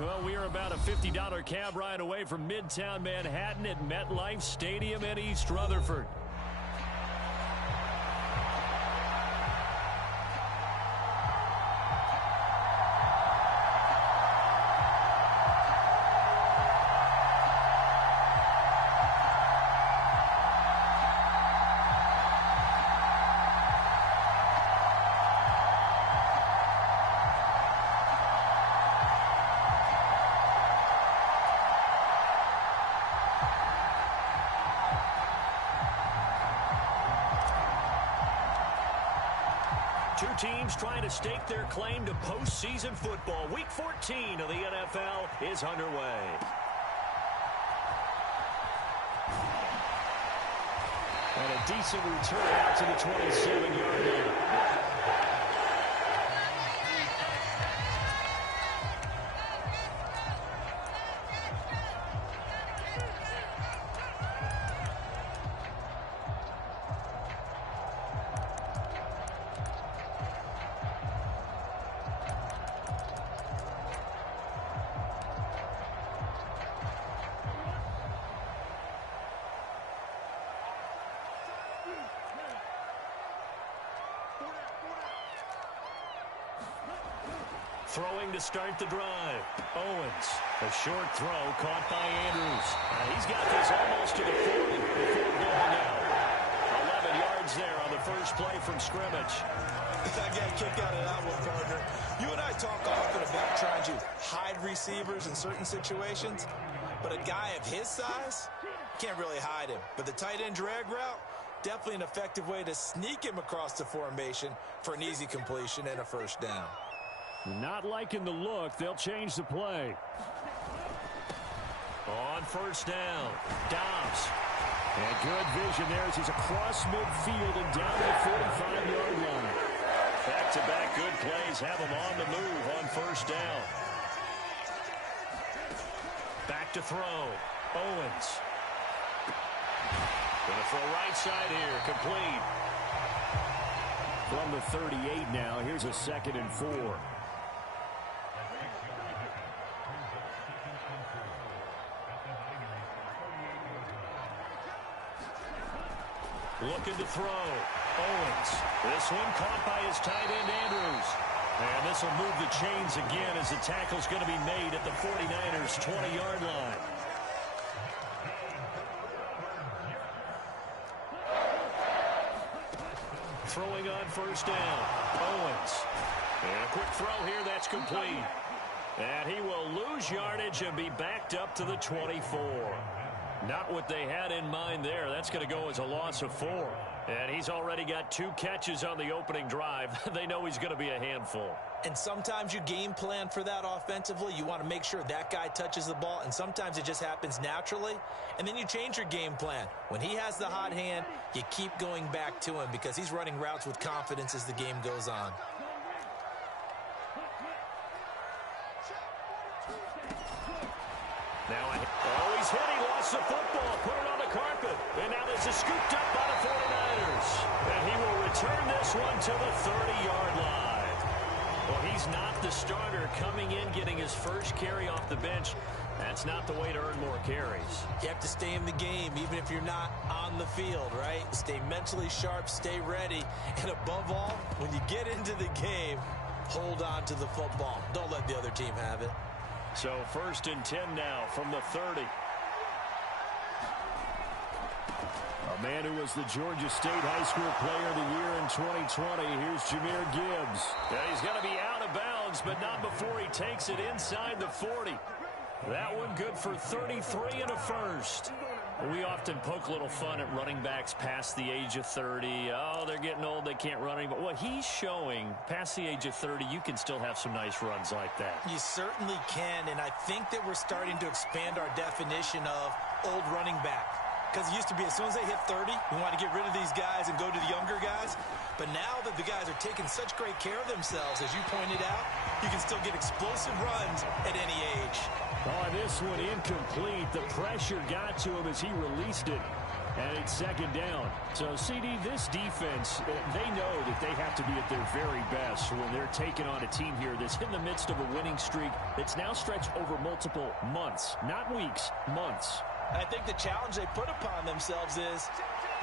Well, we are about a $50 cab ride away from Midtown Manhattan at MetLife Stadium in East Rutherford. Two teams trying to stake their claim to postseason football. Week 14 of the NFL is underway. And a decent return out to the 27-yard line. Throwing to start the drive. Owens. A short throw caught by Andrews. He's got this almost to the 40 before going out. 11 yards there on the first play from scrimmage. I got a kick out of that one, partner. You and I talk often about trying to hide receivers in certain situations, but a guy of his size can't really hide him. But the tight end drag route, definitely an effective way to sneak him across the formation for an easy completion and a first down. Not liking the look. They'll change the play. On first down, Dobbs. And good vision there as he's across midfield and down to the 45-yard line. Back-to-back good plays have him on the move on first down. Back to throw. Owens. Going to throw right side here. Complete. From the 38 now, here's a 2nd and 4. Looking to throw. Owens. This one caught by his tight end, Andrews. And this will move the chains again as the tackle's going to be made at the 49ers' 20-yard line. Throwing on first down. Owens. And a quick throw here. That's complete. And he will lose yardage and be backed up to the 24. Not what they had in mind there. That's going to go as a loss of 4. And he's already got 2 catches on the opening drive. They know he's going to be a handful. And sometimes you game plan for that offensively. You want to make sure that guy touches the ball. And sometimes it just happens naturally. And then you change your game plan. When he has the hot hand, you keep going back to him because he's running routes with confidence as the game goes on. Now, he's hit. He lost the football. Put it on the carpet. And now this is scooped up by the 49ers. And he will return this one to the 30-yard line. Well, he's not the starter coming in, getting his first carry off the bench. That's not the way to earn more carries. You have to stay in the game, even if you're not on the field, right? Stay mentally sharp, stay ready. And above all, when you get into the game, hold on to the football. Don't let the other team have it. So 1st and 10 now from the 30. A man who was the Georgia State High School Player of the Year in 2020. Here's Jahmyr Gibbs. Yeah, he's going to be out of bounds, but not before he takes it inside the 40. That one good for 33 and a first. We often poke a little fun at running backs past the age of 30. Oh, they're getting old. They can't run anymore. What he's showing, past the age of 30, you can still have some nice runs like that. You certainly can, and I think that we're starting to expand our definition of old running back. Because it used to be as soon as they hit 30, we want to get rid of these guys and go to the younger guys. But now that the guys are taking such great care of themselves, as you pointed out, you can still get explosive runs at any age. Oh, this one incomplete. The pressure got to him as he released it. And it's second down. So, CD, this defense, they know that they have to be at their very best when they're taking on a team here that's in the midst of a winning streak that's now stretched over multiple months, not weeks, months. I think the challenge they put upon themselves is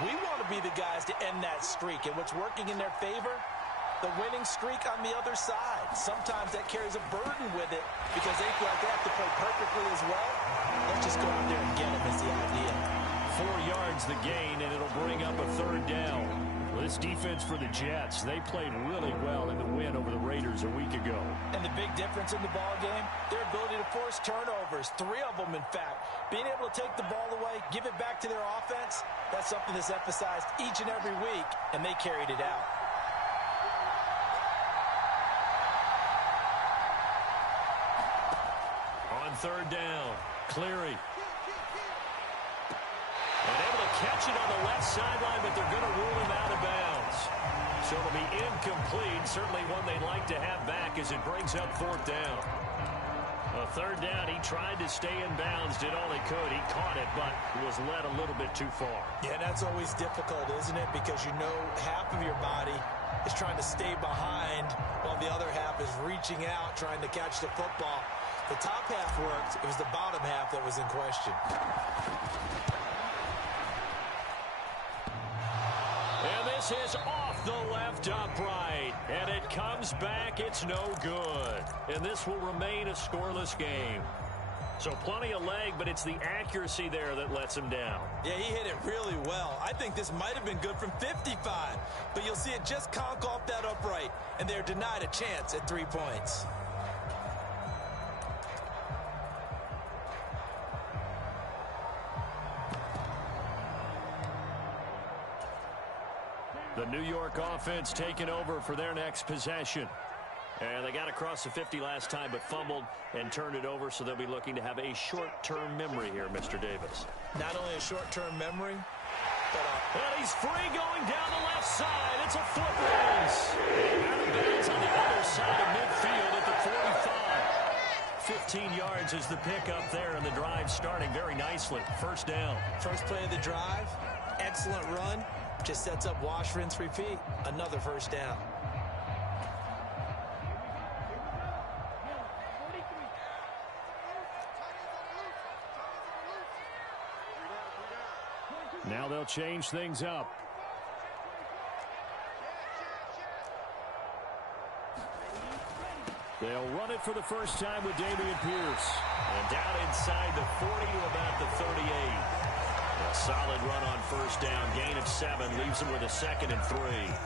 we want to be the guys to end that streak. And what's working in their favor? The winning streak on the other side. Sometimes that carries a burden with it because they feel like they have to play perfectly as well. Let's just go out there and get them is the idea. 4 yards the gain, and it'll bring up a third down. Well, this defense for the Jets, they played really well in the win over the Raiders a week ago. And the big difference in the ball game, their ability to force turnovers, 3 of them in fact. Being able to take the ball away, give it back to their offense, that's something that's emphasized each and every week, and they carried it out. On third down, Cleary. And able to catch it on the left sideline, but they're going to rule him out of bounds. So it'll be incomplete. Certainly one they'd like to have back as it brings up fourth down. A third down, he tried to stay in bounds, did all he could. He caught it, but was led a little bit too far. Yeah, that's always difficult, isn't it? Because you know half of your body is trying to stay behind while the other half is reaching out, trying to catch the football. The top half worked. It was the bottom half that was in question. And this is off the left upright. And it comes back. It's no good. And this will remain a scoreless game. So plenty of leg, but it's the accuracy there that lets him down. Yeah, he hit it really well. I think this might have been good from 55. But you'll see it just conk off that upright. And they're denied a chance at 3 points. The New York offense taking over for their next possession. And they got across the 50 last time, but fumbled and turned it over, so they'll be looking to have a short-term memory here, Mr. Davis. Not only a short-term memory, but and he's free going down the left side. It's a foot race. Out of bounds on the other side of midfield at the 45. 15 yards is the pickup there, and the drive starting very nicely. First down. First play of the drive, excellent run. Just sets up wash, rinse, repeat. Another first down. Now they'll change things up. They'll run it for the first time with Dameon Pierce. And down inside the 40 to about the 38. A solid run on first down. Gain of 7 leaves them with a 2nd and 3.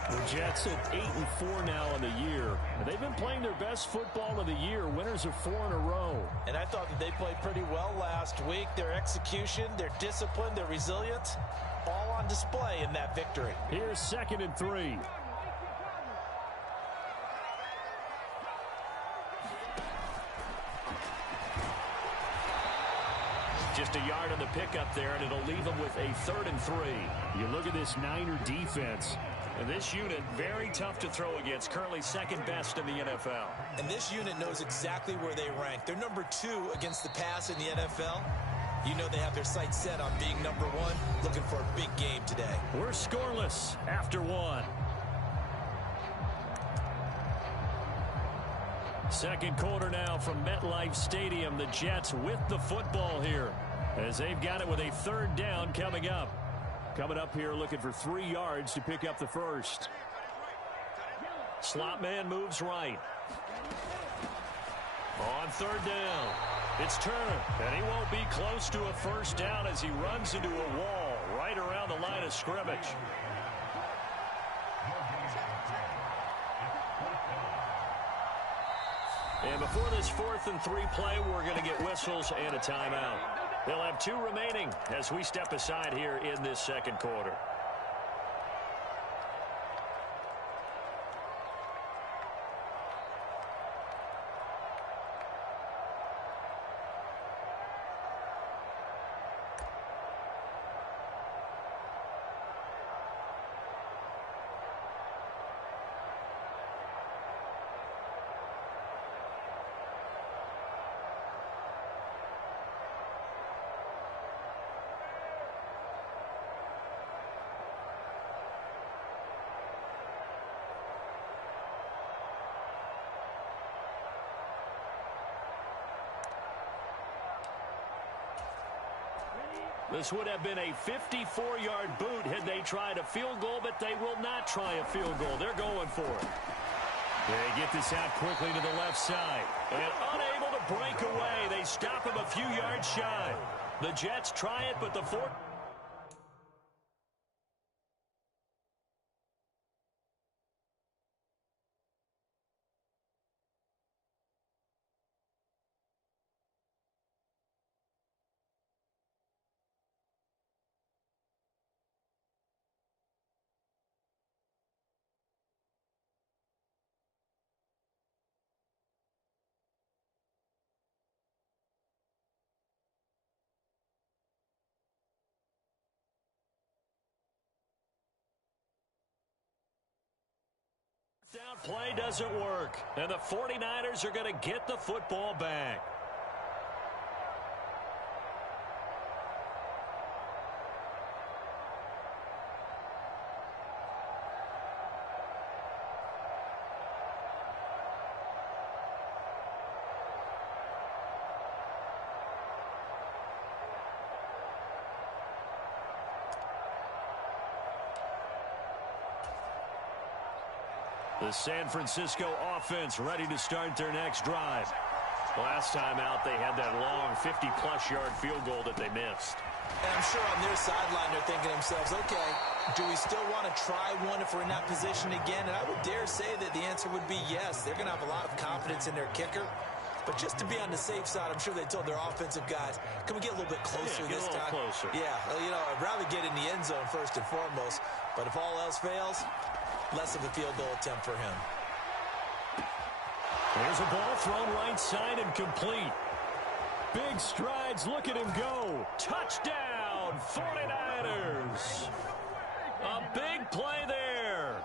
The Jets at 8-4 now in the year. And they've been playing their best football of the year. Winners of 4 in a row. And I thought that they played pretty well last week. Their execution, their discipline, their resilience, all on display in that victory. Here's 2nd and 3. Just a yard on the pickup there, and it'll leave them with a 3rd and 3. You look at this Niner defense, and this unit, very tough to throw against, currently 2nd best in the NFL. And this unit knows exactly where they rank. They're number 2 against the pass in the NFL. You know they have their sights set on being number 1, looking for a big game today. We're scoreless after 1. Second quarter now from MetLife Stadium. The Jets with the football here as they've got it with a 3rd down coming up. Coming up here looking for 3 yards to pick up the first. Slot man moves right. On 3rd down, it's Turner, and he won't be close to a first down as he runs into a wall right around the line of scrimmage. And before this 4th and 3 play, we're going to get whistles and a timeout. They'll have 2 remaining as we step aside here in this second quarter. This would have been a 54-yard boot had they tried a field goal, but they will not try a field goal. They're going for it. They get this out quickly to the left side. And unable to break away. They stop him a few yards shy. The Jets try it, but the fourth. Down play doesn't work, and the 49ers are going to get the football back. The San Francisco offense ready to start their next drive. Last time out, they had that long 50-plus yard field goal that they missed. And I'm sure on their sideline they're thinking to themselves, okay, do we still want to try one if we're in that position again? And I would dare say that the answer would be yes. They're going to have a lot of confidence in their kicker. But just to be on the safe side, I'm sure they told their offensive guys, can we get a little bit closer this time? Closer. Yeah, well, you know, I'd rather get in the end zone first and foremost. But if all else fails, less of a field goal attempt for him. There's a ball thrown right side and complete. Big strides. Look at him go. Touchdown, 49ers. A big play there.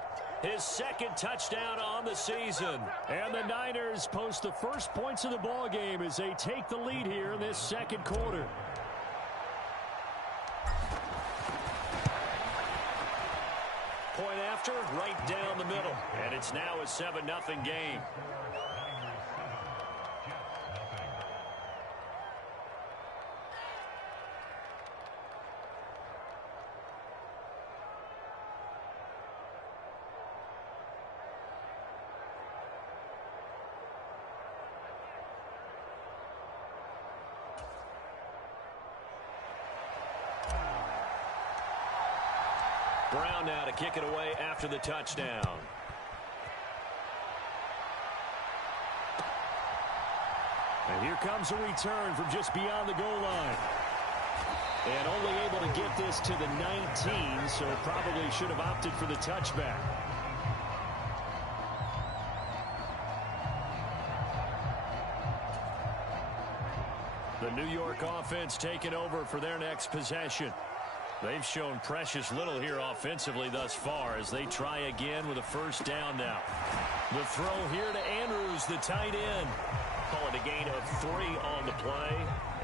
His second touchdown on the season. And the Niners post the first points of the ball game as they take the lead here in this second quarter. Point after, right down the middle. And it's now a 7-0 game. Brown now to kick it away after the touchdown. And here comes a return from just beyond the goal line. And only able to get this to the 19, so probably should have opted for the touchback. The New York offense taking over for their next possession. They've shown precious little here offensively thus far as they try again with a first down now. The throw here to Andrews, the tight end. Call it a gain of 3 on the play,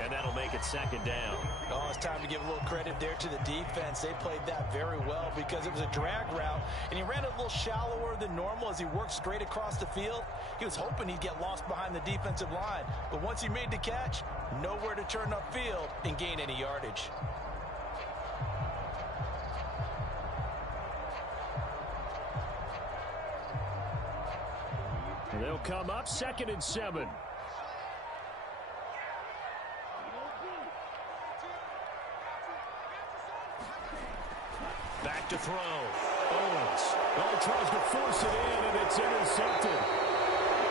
and that'll make it second down. Oh, it's time to give a little credit there to the defense. They played that very well because it was a drag route, and he ran a little shallower than normal as he worked straight across the field. He was hoping he'd get lost behind the defensive line, but once he made the catch, nowhere to turn upfield and gain any yardage. They'll come up 2nd and 7. Back to throw. Owens. Oh, tries to force it in, and it's intercepted.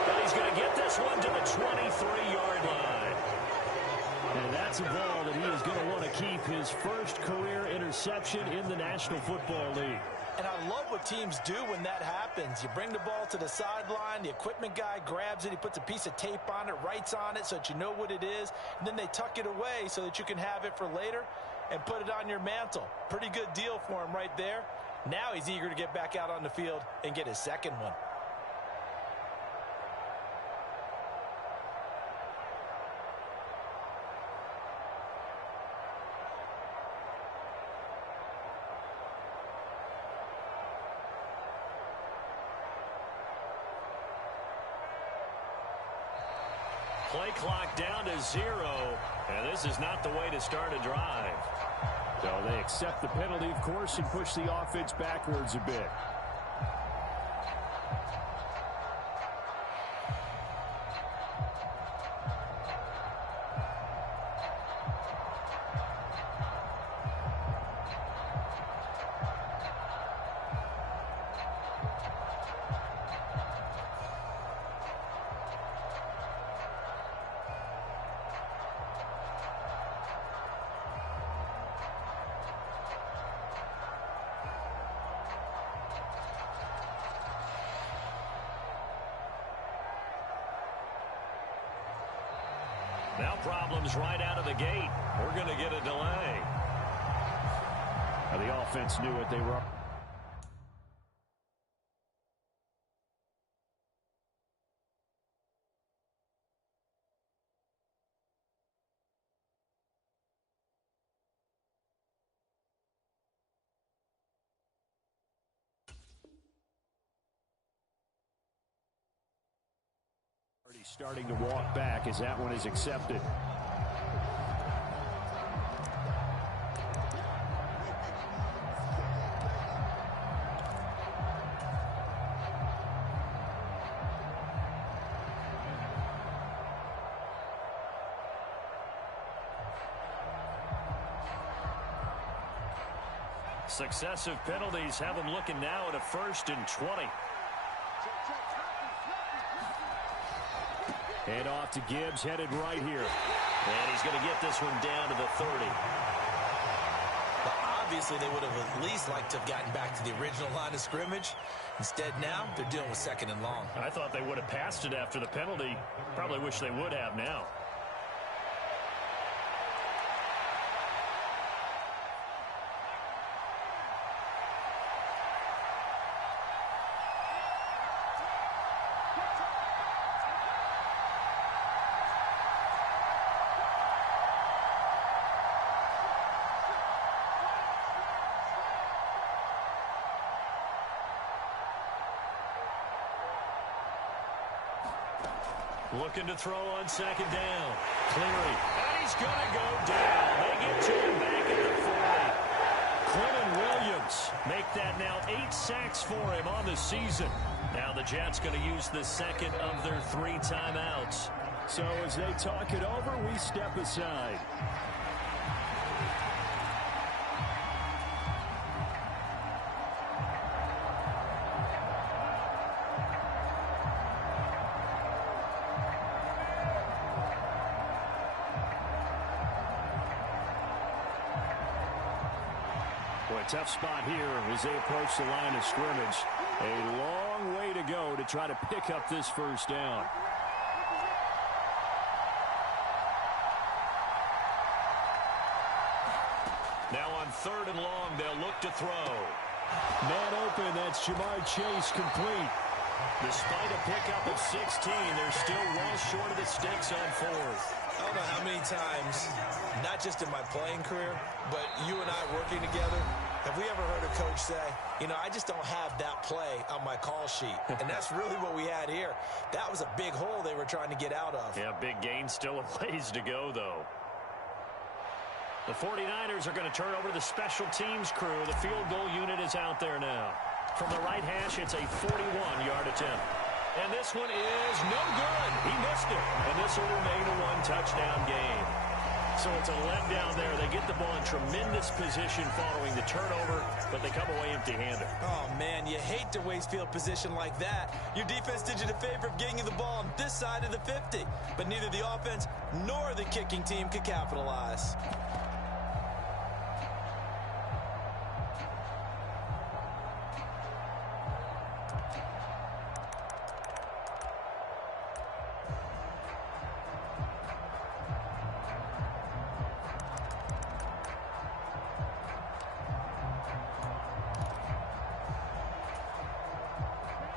But he's going to get this one to the 23-yard line. And that's a ball that he is going to want to keep, his first career interception in the National Football League. And I love what teams do when that happens. You bring the ball to the sideline, the equipment guy grabs it, he puts a piece of tape on it, writes on it so that you know what it is, and then they tuck it away so that you can have it for later and put it on your mantle. Pretty good deal for him right there. Now he's eager to get back out on the field and get his second one. Play clock down to 0, and this is not the way to start a drive. So they accept the penalty, of course, and push the offense backwards a bit. Now problems right out of the gate. We're going to get a delay. Now the offense knew what they were. Starting to walk back as that one is accepted. Successive penalties have them looking now at a 1st and 20. Hand off to Gibbs, headed right here. And he's going to get this one down to the 30. Well, obviously, they would have at least liked to have gotten back to the original line of scrimmage. Instead, now, they're dealing with 2nd and long. I thought they would have passed it after the penalty. Probably wish they would have now. Looking to throw on 2nd down. Cleary. And he's going to go down. They get to him back at the 40. Quinton Williams make that now 8 sacks for him on the season. Now the Jets going to use the 2nd of their 3 timeouts. So as they talk it over, we step aside. A tough spot here as they approach the line of scrimmage. A long way to go to try to pick up this 1st down. Now on 3rd and long, they'll look to throw. Man open, that's Jamar Chase complete. Despite a pickup of 16, they're still well short of the sticks on 4th. I don't know how many times, not just in my playing career, but you and I working together, have we ever heard a coach say, you know, I just don't have that play on my call sheet. And that's really what we had here. That was a big hole they were trying to get out of. Yeah, big gain, still a ways to go, though. The 49ers are going to turn over to the special teams crew. The field goal unit is out there now. From the right hash, it's a 41-yard attempt. And this one is no good. He missed it. And this will remain a 1-touchdown game. So it's a letdown there. They get the ball in tremendous position following the turnover, but they come away empty-handed. Oh, man, you hate to waste field position like that. Your defense did you the favor of getting you the ball on this side of the 50. But neither the offense nor the kicking team could capitalize.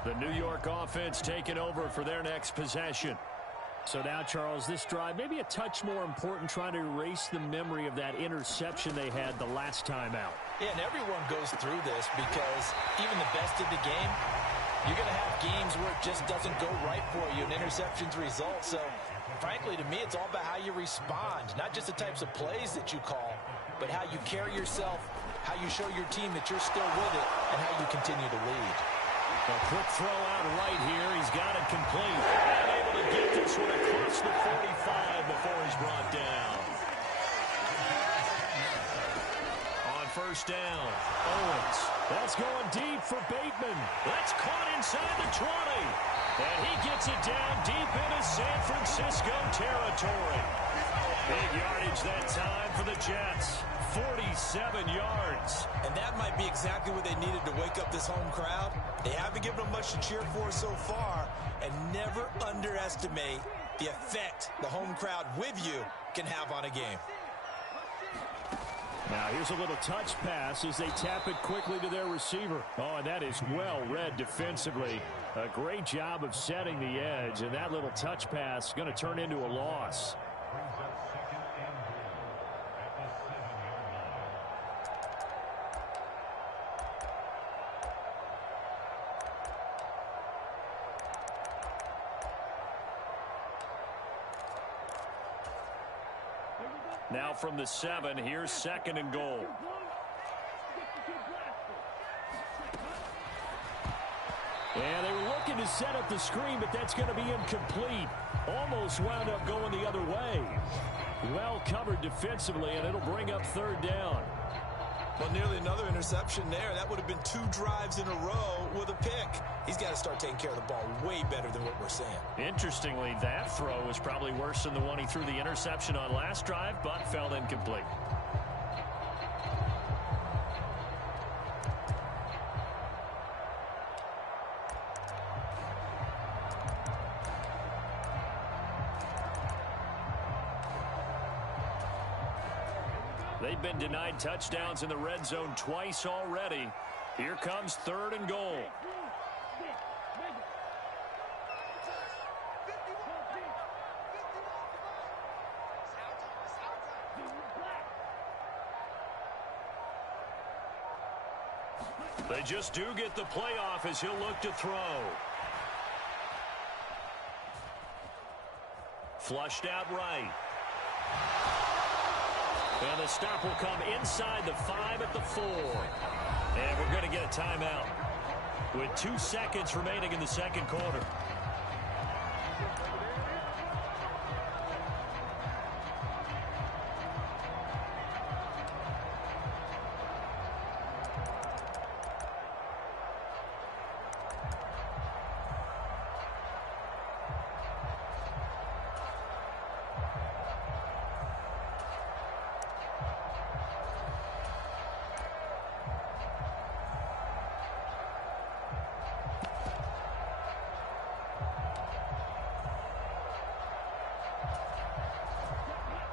The New York offense taking over for their next possession. So now, Charles, this drive maybe a touch more important, trying to erase the memory of that interception they had the last time out. Yeah, and everyone goes through this because even the best in the game, you're going to have games where it just doesn't go right for you and interceptions result. So, frankly, to me, it's all about how you respond, not just the types of plays that you call. but how you carry yourself, how you show your team that you're still with it, and how you continue to lead. A quick throw out right here. He's got it complete. And able to get this one across the 45 before he's brought down. On first down, Owens. That's going deep for Bateman. That's caught inside the 20. And he gets it down deep into San Francisco territory. Big yardage that time for the Jets. 47 yards. And that might be exactly what they needed to wake up this home crowd. They haven't given them much to cheer for so far. And never underestimate the effect the home crowd with you can have on a game. Now here's a little touch pass as they tap it quickly to their receiver. Oh, and that is well read defensively. A great job of setting the edge, and that little touch pass is going to turn into a loss. Now from the 7, here's 2nd and goal. And they were looking to set up the screen, but that's going to be incomplete. Almost wound up going the other way. Well covered defensively, and it'll bring up 3rd down. Well, nearly another interception there. That would have been 2 drives in a row with a pick. He's got to start taking care of the ball way better than what we're seeing. Interestingly, that throw was probably worse than the one he threw the interception on last drive, but fell incomplete. They've been denied touchdowns in the red zone twice already. Here comes 3rd and goal. They just do get the playoff as he'll look to throw. Flushed out right. And the stop will come inside the 5 at the 4. And we're going to get a timeout with 2 seconds remaining in the 2nd quarter.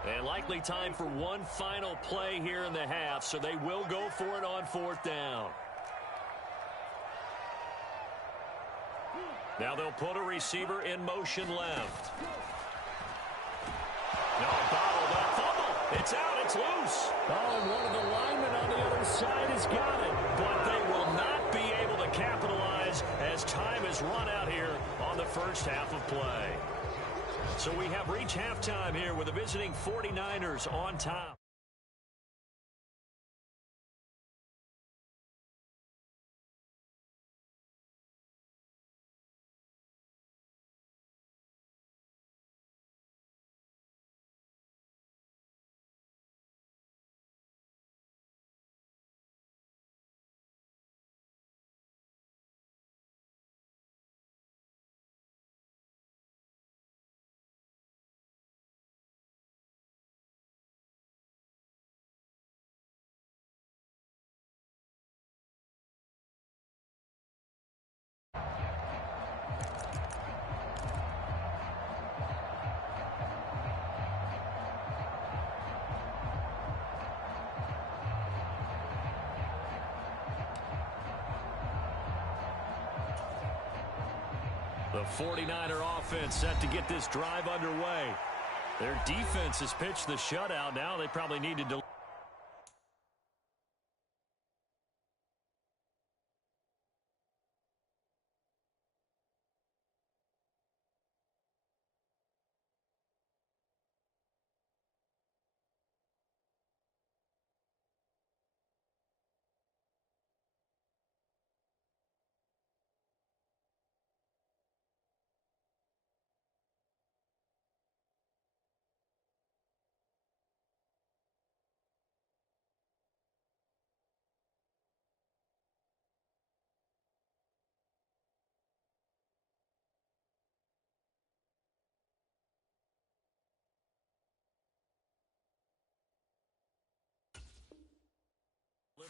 And likely time for one final play here in the half, so they will go for it on 4th down. Now they'll put a receiver in motion left. No, bottled up, fumble. It's out, it's loose. Oh, and one of the linemen on the other side has got it. But they will not be able to capitalize as time is run out here on the first half of play. So we have reached halftime here with the visiting 49ers on top. The 49er offense set to get this drive underway. Their defense has pitched the shutout. Now they probably needed to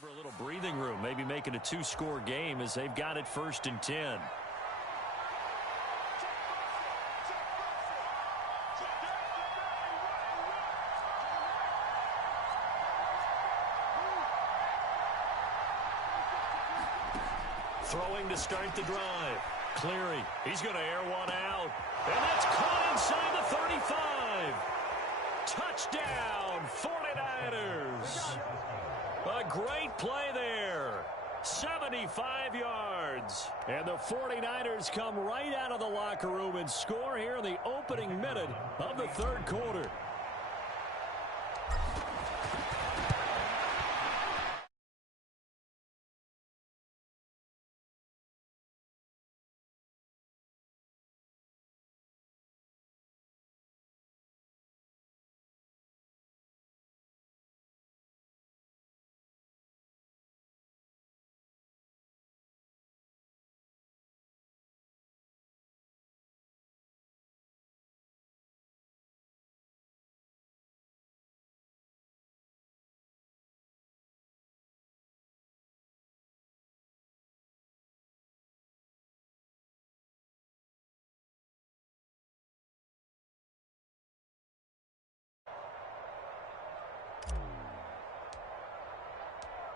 For a little breathing room, maybe making a two-score game as they've got it 1st and 10. Throwing to start the drive. Cleary, he's going to air one out. And that's caught inside the 35. Touchdown, 49ers. A great play there. 75 yards. And the 49ers come right out of the locker room and score here in the opening minute of the 3rd quarter.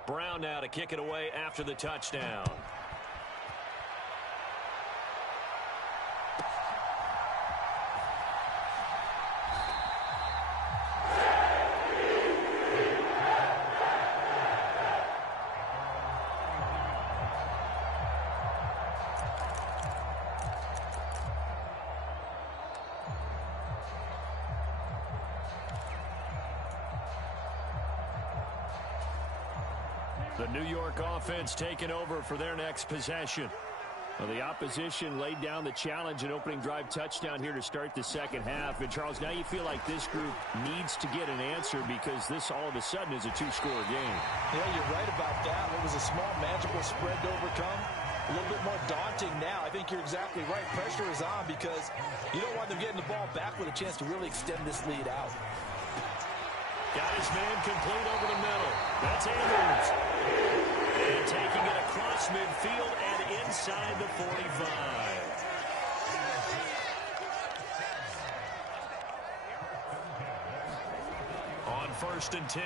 Brown now to kick it away after the touchdown. The New York offense taking over for their next possession. Well, the opposition laid down the challenge and opening drive touchdown here to start the second half. And, Charles, now you feel like this group needs to get an answer because this all of a sudden is a two-score game. Yeah, you're right about that. It was a small, manageable spread to overcome. A little bit more daunting now. I think you're exactly right. Pressure is on because you don't want them getting the ball back with a chance to really extend this lead out. Got his man complete over the middle. That's Andrews. And taking it across midfield and inside the 45. On 1st and 10,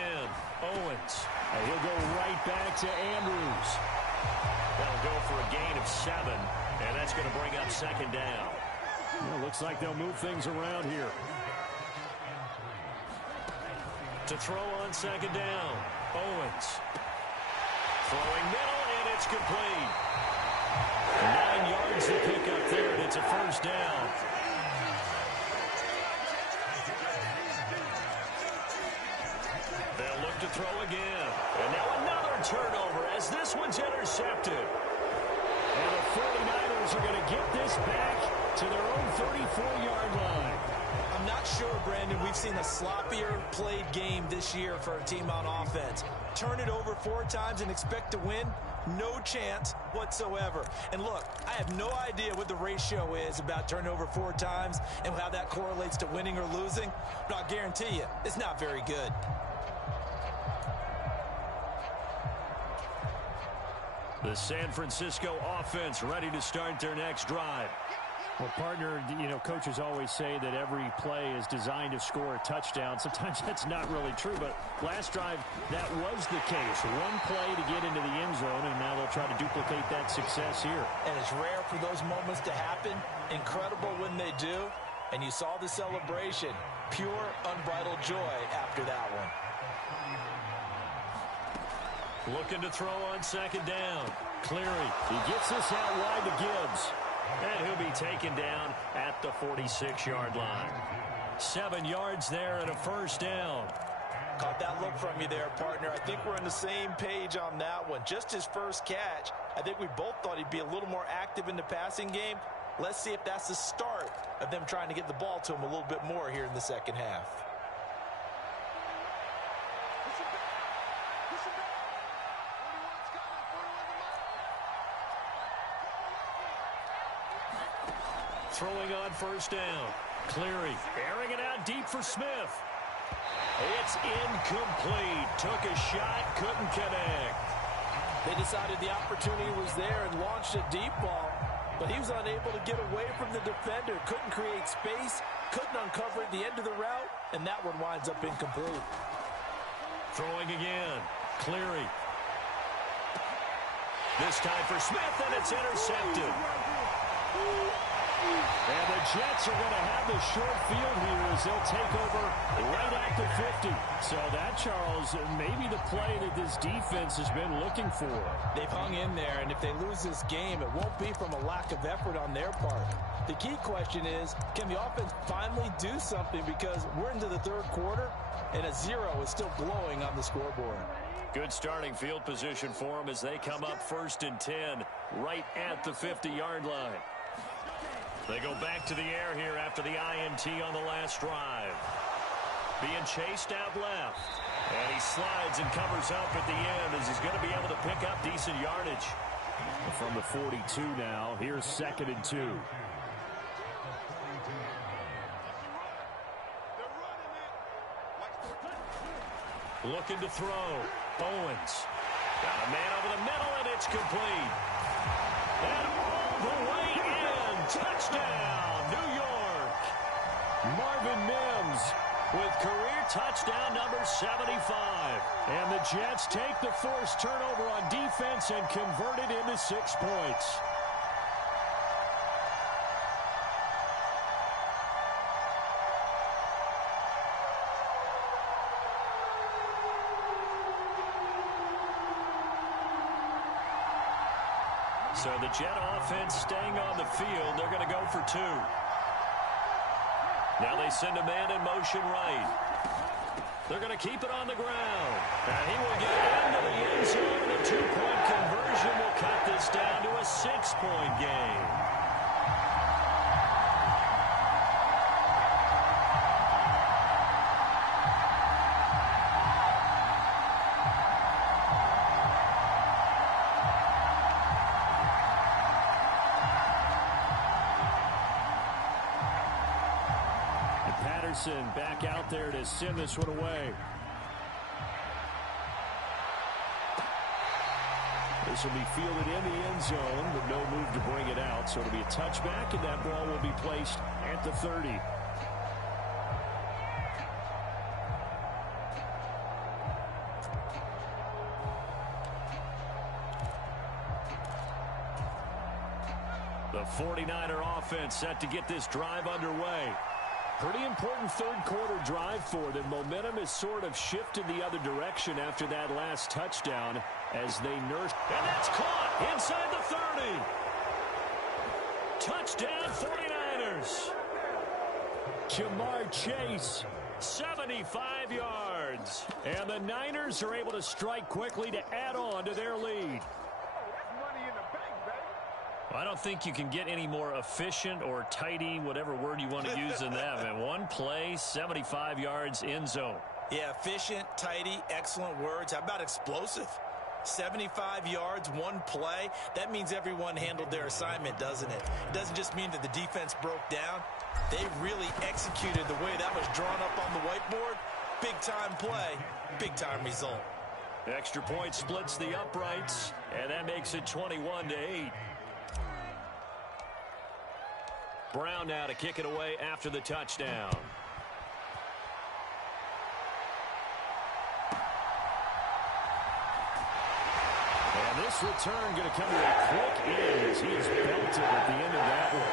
Owens. And he'll go right back to Andrews. That'll go for a gain of 7, and that's going to bring up 2nd down. Well, looks like they'll move things around here. To throw on 2nd down, Owens. Throwing middle, and it's complete. 9 yards to pick up there, and it's a 1st down. They'll look to throw again. And now another turnover as this one's intercepted. And the 49ers are going to get this back to their own 34-yard line. I'm not sure, Brandon, we've seen a sloppier played game this year for a team on offense. Turn it over 4 times and expect to win? No chance whatsoever. And look, I have no idea what the ratio is about turning over 4 times and how that correlates to winning or losing, but I'll guarantee you, it's not very good. The San Francisco offense ready to start their next drive. Well, partner, you know, coaches always say that every play is designed to score a touchdown. Sometimes that's not really true, but last drive, that was the case. One play to get into the end zone, and now they'll try to duplicate that success here. And it's rare for those moments to happen. Incredible when they do. And you saw the celebration. Pure, unbridled joy after that one. Looking to throw on 2nd down. Cleary, he gets this out wide to Gibbs. And he'll be taken down at the 46-yard line. 7 yards there and a 1st down. Caught that look from you there, partner. I think we're on the same page on that one. Just his first catch. I think we both thought he'd be a little more active in the passing game. Let's see if that's the start of them trying to get the ball to him a little bit more here in the second half. Throwing on 1st down. Cleary airing it out deep for Smith. It's incomplete. Took a shot, couldn't connect. They decided the opportunity was there and launched a deep ball, but he was unable to get away from the defender, couldn't create space, couldn't uncover at the end of the route, and that one winds up incomplete. Throwing again. Cleary. This time for Smith, and it's intercepted. And the Jets are going to have the short field here as they'll take over right at the 50. So that, Charles, may be the play that this defense has been looking for. They've hung in there, and if they lose this game, it won't be from a lack of effort on their part. The key question is, can the offense finally do something? Because we're into the third quarter, and a 0 is still glowing on the scoreboard. Good starting field position for them as they come up 1st and 10 right at the 50-yard line. They go back to the air here after the INT on the last drive. Being chased out left. And he slides and covers up at the end as he's going to be able to pick up decent yardage. From the 42 now, here's 2nd and 2. Looking to throw. Owens. Got a man over the middle, and it's complete. And all the way in. Touchdown, New York. Marvin Mims with career touchdown number 75. And the Jets take the forced turnover on defense and convert it into 6 points. So the Jet offense staying on the field. They're going to go for 2. Now they send a man in motion right. They're going to keep it on the ground. And he will get into the end zone. And a 2-point conversion will cut this down to a 6-point game. Back out there to send this one away. This will be fielded in the end zone, but no move to bring it out. So it'll be a touchback, and that ball will be placed at the 30. The 49er offense set to get this drive underway. Pretty important third-quarter drive for them. Momentum has sort of shifted the other direction after that last touchdown as they nurse. And that's caught inside the 30. Touchdown, 49ers. Jamar Chase, 75 yards. And the Niners are able to strike quickly to add on to their lead. I don't think you can get any more efficient or tidy, whatever word you want to use in that. Man, one play, 75 yards, end zone. Yeah, efficient, tidy, excellent words. How about explosive? 75 yards, one play. That means everyone handled their assignment, doesn't it? It doesn't just mean that the defense broke down. They really executed the way that was drawn up on the whiteboard. Big-time play, big-time result. Extra point splits the uprights, and that makes it 21-8. Brown now to kick it away after the touchdown. And this return going to come to a quick end as he is belted at the end of that one.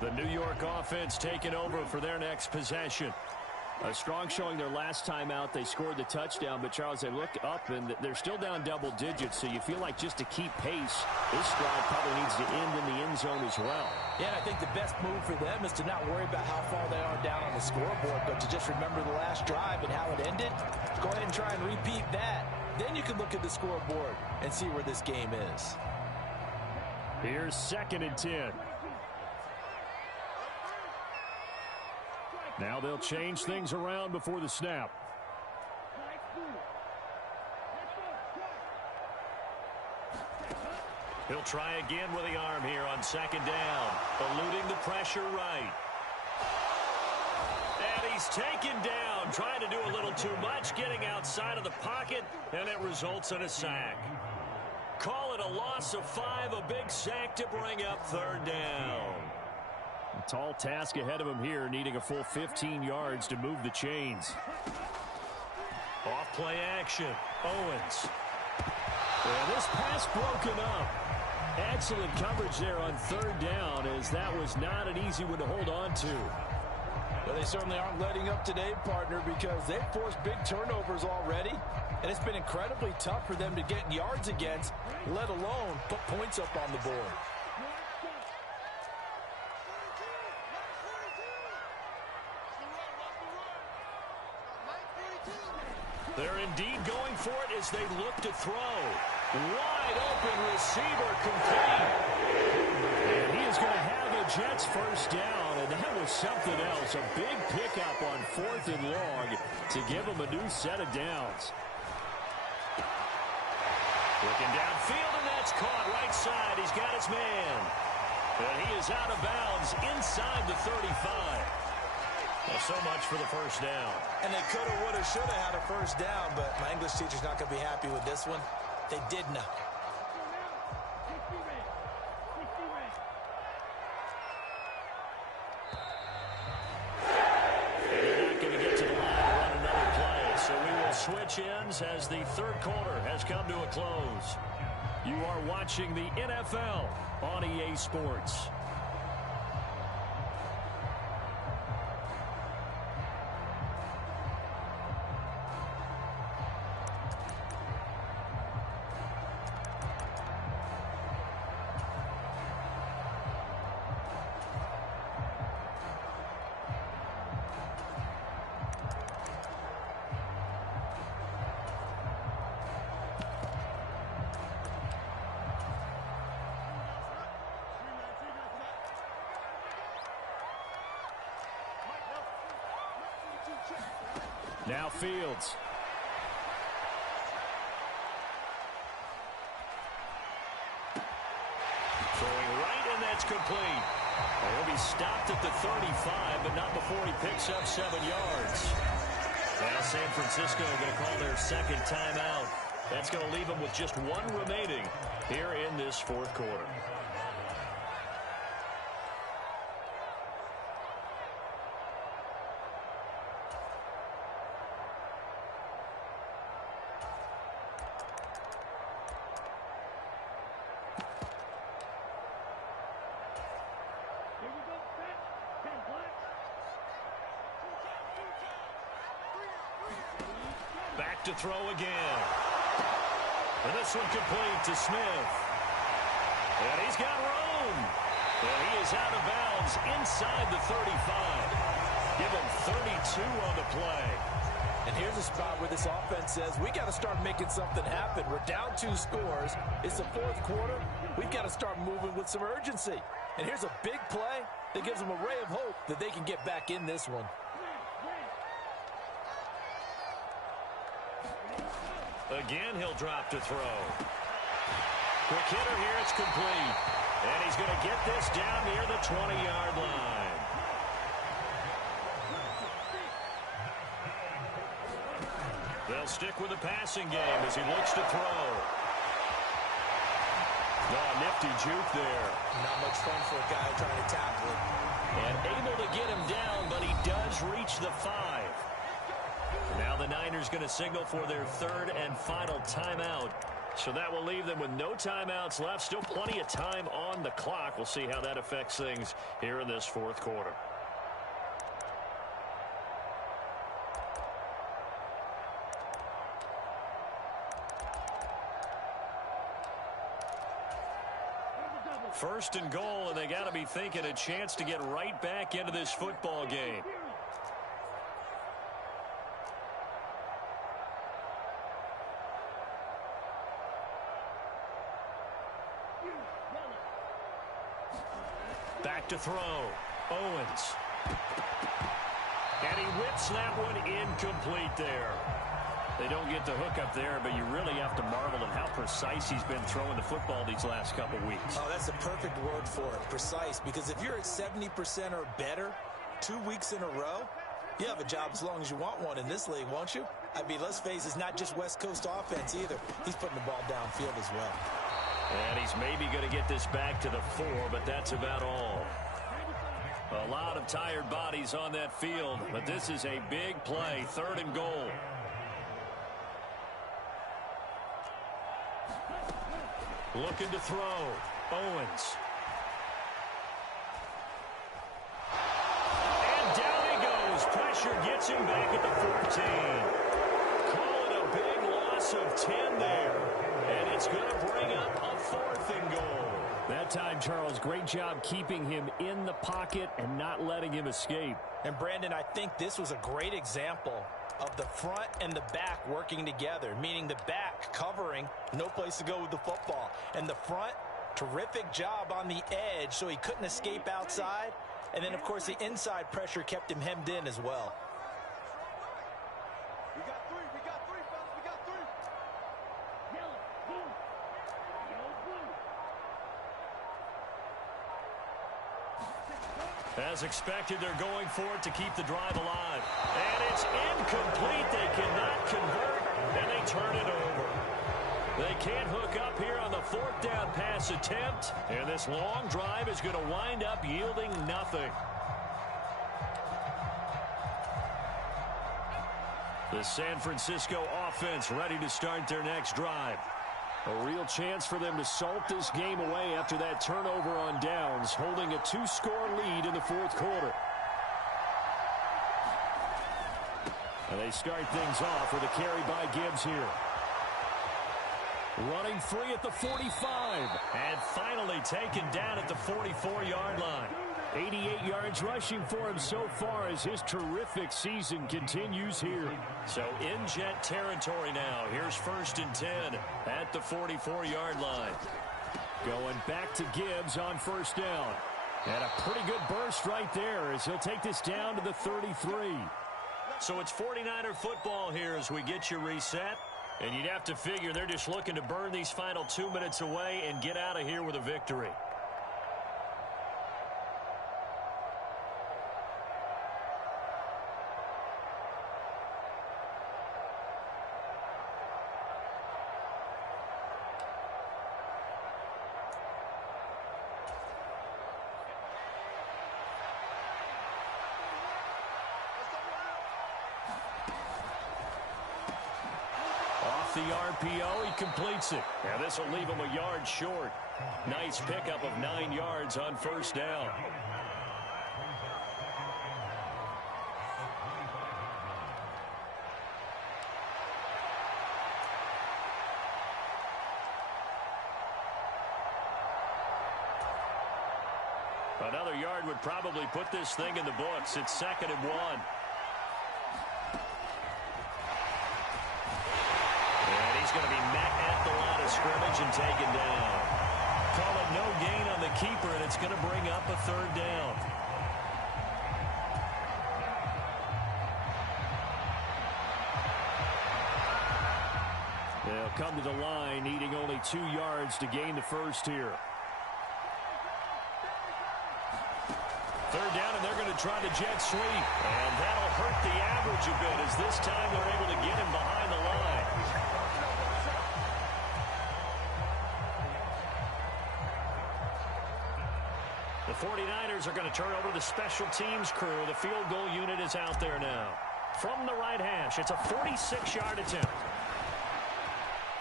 The New York offense taking over for their next possession. A strong showing their last time out. They scored the touchdown, but Charles, they look up and they're still down double digits, so you feel like just to keep pace, this drive probably needs to end in the end zone as well. Yeah, I think the best move for them is to not worry about how far they are down on the scoreboard, but to just remember the last drive and how it ended. Go ahead and try and repeat that. Then you can look at the scoreboard and see where this game is. Here's 2nd and 10. Now they'll change things around before the snap. He'll try again with the arm here on second down. Eluding the pressure right. And he's taken down. Trying to do a little too much. Getting outside of the pocket. And it results in a sack. Call it a loss of 5. A big sack to bring up third down. A tall task ahead of him here. Needing a full 15 yards to move the chains. Off play action. Owens. Well, this pass broken up. Excellent coverage there on third down, as that was not an easy one to hold on to. Well, they certainly aren't letting up today, partner, because they've forced big turnovers already, and it's been incredibly tough for them to get yards against, let alone put points up on the board. They're indeed going for it as they look to throw. Wide open receiver complete. And he is going to have a Jets first down, and that was something else. A big pickup on 4th and long to give him a new set of downs. Looking downfield, and that's caught right side. He's got his man. And he is out of bounds inside the 35. Well, so much for the first down. And they could have, would have, should have had a first down, but my English teacher's not going to be happy with this one. They did not. They're not going to get to the line to run another play, so we will switch ends as the third quarter has come to a close. You are watching the NFL on EA Sports. Now Fields. Throwing right, and that's complete. He'll be stopped at the 35, but not before he picks up 7 yards. Now San Francisco going to call their second timeout. That's going to leave them with just 1 remaining here in this fourth quarter. Back to throw again. And this one complete to Smith. And he's got room. And he is out of bounds inside the 35. Give him 32 on the play. And here's a spot where this offense says, we got to start making something happen. We're down 2 scores. It's the fourth quarter. We've got to start moving with some urgency. And here's a big play that gives them a ray of hope that they can get back in this one. Again, he'll drop to throw. Quick hitter here, it's complete. And he's going to get this down near the 20-yard line. They'll stick with the passing game as he looks to throw. Oh, nifty juke there. Not much fun for a guy trying to tackle him. And able to get him down, but he does reach the 5. Now the Niners going to signal for their third and final timeout. So that will leave them with no timeouts left. Still plenty of time on the clock. We'll see how that affects things here in this fourth quarter. First and goal, and they got to be thinking a chance to get right back into this football game. Back to throw. Owens. And he whips that one incomplete there. They don't get the hook up there, but you really have to marvel at how precise he's been throwing the football these last couple weeks. Oh, that's the perfect word for it, precise, because if you're at 70% or better 2 weeks in a row, you have a job as long as you want one in this league, won't you? I mean, let's face it, it's not just West Coast offense either. He's putting the ball downfield as well. And he's maybe going to get this back to the 4, but that's about all. A lot of tired bodies on that field, but this is a big play, 3rd and goal. Looking to throw. Owens. And down he goes. Pressure gets him back at the 14. Call it a big loss of 10 there. And it's going to bring up a 4th and goal. That time, Charles, great job keeping him in the pocket and not letting him escape. And, Brandon, I think this was a great example of the front and the back working together, meaning the back covering, no place to go with the football. And the front, terrific job on the edge so he couldn't escape outside. And then, of course, the inside pressure kept him hemmed in as well. We got three, fellas, we got 3. Yellow, blue. Yellow, blue. As expected, they're going for it to keep the drive alive. And it's incomplete. They cannot convert, and they turn it over. They can't hook up here on the 4th down pass attempt, and this long drive is going to wind up yielding nothing. The San Francisco offense ready to start their next drive. A real chance for them to salt this game away after that turnover on downs, holding a 2-score lead in the 4th quarter. And they start things off with a carry by Gibbs here. Running free at the 45. And finally taken down at the 44-yard line. 88 yards rushing for him so far as his terrific season continues here. So in Jet territory now. Here's 1st and 10 at the 44-yard line. Going back to Gibbs on 1st down. And a pretty good burst right there as he'll take this down to the 33. So it's 49er football here as we get you reset. And you'd have to figure they're just looking to burn these final 2 minutes away and get out of here with a victory. The RPO, he completes it. And this will leave him a yard short. Nice pickup of 9 yards on 1st down. Another yard would probably put this thing in the books. It's 2nd and 1. He's going to be met at the line of scrimmage and taken down. Call it no gain on the keeper, and it's going to bring up a 3rd down. They'll come to the line, needing only 2 yards to gain the 1st here. 3rd down, and they're going to try the jet sweep. And that'll hurt the average a bit as this time they're able to get him behind the line. The 49ers are going to turn over the special teams crew. The field goal unit is out there now. From the right hash, it's a 46-yard attempt.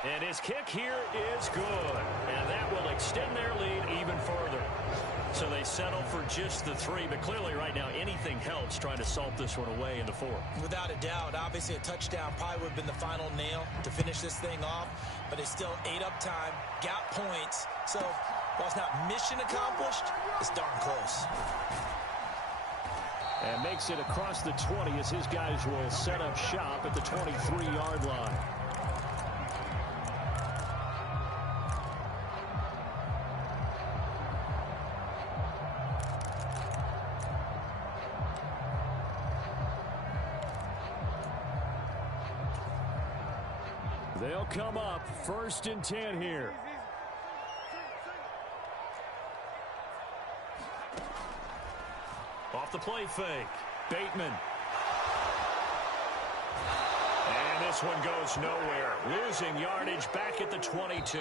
And his kick here is good. And that will extend their lead even further. So they settle for just the 3. But clearly right now, anything helps trying to salt this one away in the 4th. Without a doubt, obviously a touchdown probably would have been the final nail to finish this thing off. But it's still ate up time, got points. So while it's not mission accomplished, it's darn close. And makes it across the 20 as his guys will set up shop at the 23-yard line. They'll come up 1st and 10 here. Off the play fake. Bateman. And this one goes nowhere. Losing yardage back at the 22.